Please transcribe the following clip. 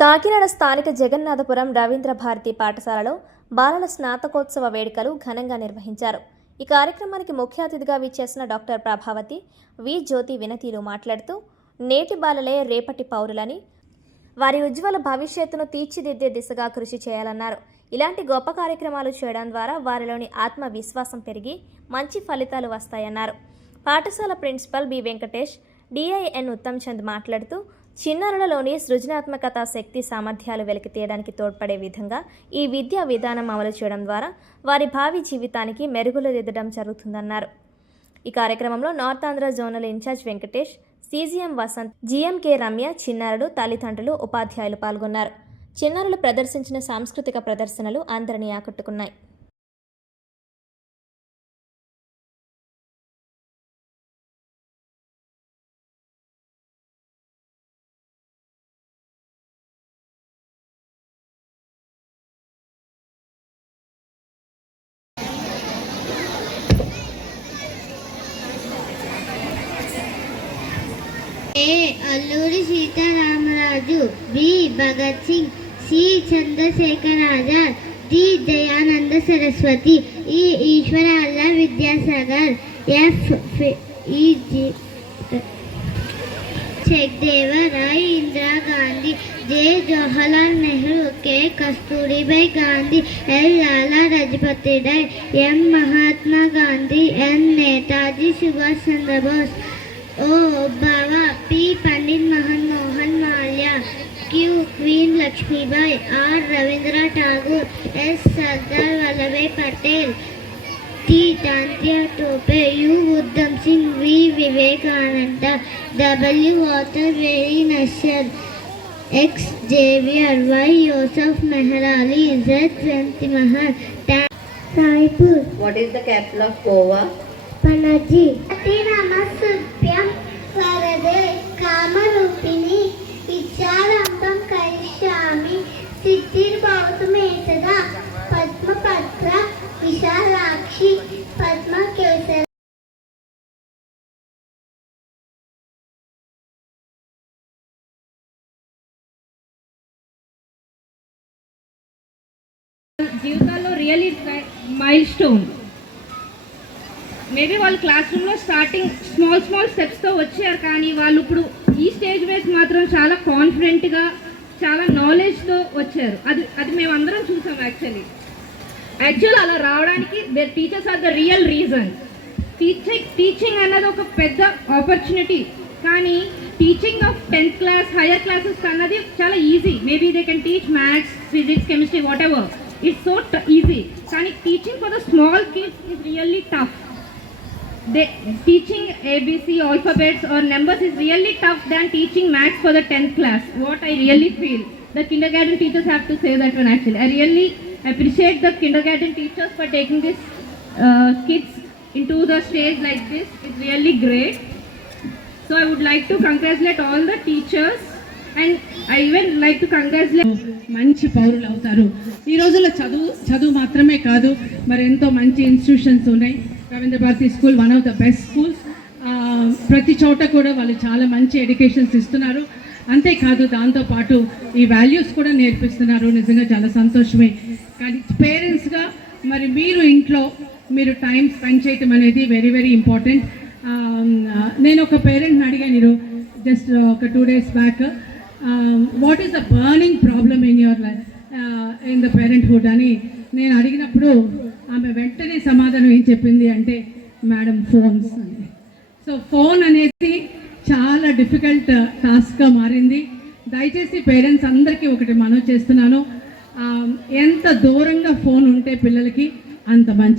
కాకినాడ స్థానిక జగన్నాథపురం రవీంద్ర భారతి పాఠశాలలో బాలల స్నాతకోత్సవ వేడుకలు ఘనంగా నిర్వహించారు. ఈ కార్యక్రమానికి ముఖ్య అతిథిగా విచ్చేసిన డాక్టర్ ప్రభావతి వి జ్యోతి వినతిలు మాట్లాడుతూ, నేటి బాలలే రేపటి పౌరులని, వారి ఉజ్వల భవిష్యత్తును తీర్చిదిద్దే దిశగా కృషి చేయాలన్నారు. ఇలాంటి గొప్ప కార్యక్రమాలు చేయడం ద్వారా వారిలోని ఆత్మవిశ్వాసం పెరిగి మంచి ఫలితాలు వస్తాయన్నారు. పాఠశాల principal B Venkatesh, DIN Uttam Chand మాట్లాడుతూ, చిన్నారులలోని సృజనాత్మకత శక్తి సామర్థ్యాలు వెలికితీయడానికి తోడ్పడే విధంగా ఈ విద్యా విధానం అమలు చేయడం ద్వారా వారి భావి జీవితానికి మెరుగులు దిద్దడం జరుగుతుందన్నారు. ఈ కార్యక్రమంలో north Andhra zonal incharge Venkatesh, CGM Vasanth, GMK Ramya, చిన్నారులు, తల్లిదండ్రులు, ఉపాధ్యాయులు పాల్గొన్నారు. చిన్నారులు ప్రదర్శించిన సాంస్కృతిక ప్రదర్శనలు అందరినీ ఆకట్టుకున్నాయి. A Alluri Sitaramaraju, B Bhagat Singh, C Chandrashekhar Azad, D Dayananda Saraswati, E ఈశ్వరాల Vidyasagar, F Jagadevarai, Indira Gandhi, J Jawaharlal Nehru, K Kasturibai Gandhi, L Lala Lajpat Rai, M Mahatma Gandhi, N Netaji Subhash Chandrabose, O Baba, P Pandit Mohan Malya, Q Queen Lakshmibai, R Ravindra Tagore, S Sardar Vallabhbhai Patel, T Tantiya Tope, U Uddham Singh, V Vivekananda, W Walter Very Nasser, X Xavier, Y Yosef Mehrali, Z Venti Mahal, Raipur. What is the capital of Goa? Panaji. Ati Namasubhyam Varade Kamarupini Vicharantam Karishyami Siddhir Bhautamesada Padma Patra Vishalakshi Padma Kesara. జీవితాల్లో really mile stone. Maybe వాళ్ళు class రూమ్లో starting small స్టెప్స్తో వచ్చారు, కానీ వాళ్ళు ఇప్పుడు ఈ stage wise మాత్రం చాలా కాన్ఫిడెంట్గా, చాలా నాలెడ్జ్తో వచ్చారు. అది మేమందరం చూసాం. యాక్చువల్ అలా రావడానికి their teachers are the real reason. Teaching అన్నది ఒక పెద్ద ఆపర్చునిటీ, కానీ teaching of 10th class higher classes అన్నది చాలా easy. Maybe they can teach maths, physics, chemistry, whatever, it's so easy. కానీ teaching for the small kids is really tough. Teaching ABC alphabets or numbers is really tough than teaching maths for the 10th class. What I really feel, the kindergarten teachers have to say that one actually. I really appreciate the kindergarten teachers for taking this kids into the stage like this. It's really great. So I would like to congratulate all the teachers, and I even like to congratulate మంచి పౌరులు అవుతారు. ఈ రోజుల్లో చదువు మాత్రమే కాదు, మరి ఎంతో మంచి ఇన్స్టిట్యూషన్స్ ఉన్నాయి. Ravindra Bharathi school one of the best schools. ప్రతి చోట కూడా వాళ్ళు చాలా మంచి ఎడ్యుకేషన్స్ ఇస్తున్నారు. అంతేకాదు దాంతోపాటు ఈ వాల్యూస్ కూడా నేర్పిస్తున్నారు. నిజంగా చాలా సంతోషమే. కానీ పేరెంట్స్గా మరి మీరు ఇంట్లో మీరు టైం స్పెండ్ చేయటం అనేది వెరీ వెరీ ఇంపార్టెంట్. నేను ఒక పేరెంట్ని అడిగాను జస్ట్ ఒక 2 days back, what is the burning problem in your life in the parenthood అని నేను అడిగినప్పుడు ఆమె వెంటనే సమాధానం ఏం చెప్పింది అంటే, మేడం ఫోన్స్ అని. సో ఫోన్ అనేది చాలా డిఫికల్ట్ టాస్క్గా మారింది. దయచేసి పేరెంట్స్ అందరికీ ఒకటి మనవి చేస్తున్నాను, ఎంత దూరంగా ఫోన్ ఉంటే పిల్లలకి అంత మంచిది.